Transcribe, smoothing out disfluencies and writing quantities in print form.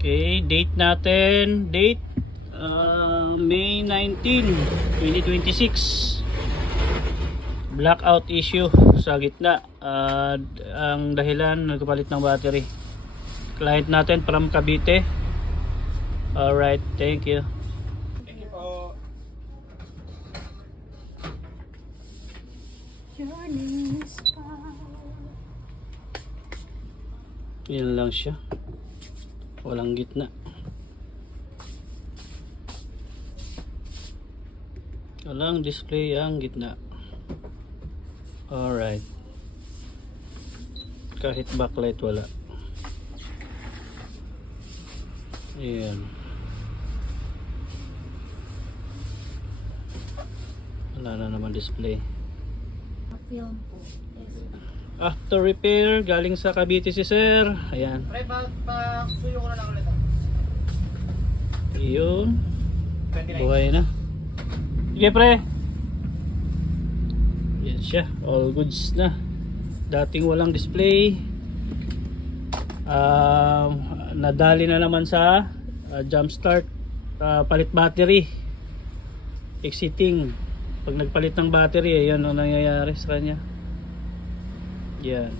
Okay, date natin, May 19, 2026. Blackout issue sa gitna. Ang dahilan, nagpapalit ng battery. Client natin from Cavite. Alright, thank you. Thank you po. Yan lang siya. Walang gitna. Walang display ang gitna. Alright. Kahit backlight wala. Ayan. Wala na naman display. Film po. After repair, galing sa Cavite si sir. Ayan. Pre, suyo ko na lang ulit. Yun. 29. Buhay na. Sige pre. Yan siya. All goods na. Dating walang display. Nadali na naman sa jump start. Palit battery. Exiting. Pag nagpalit ng battery, ayan ang nangyayari sa kanya. Yan.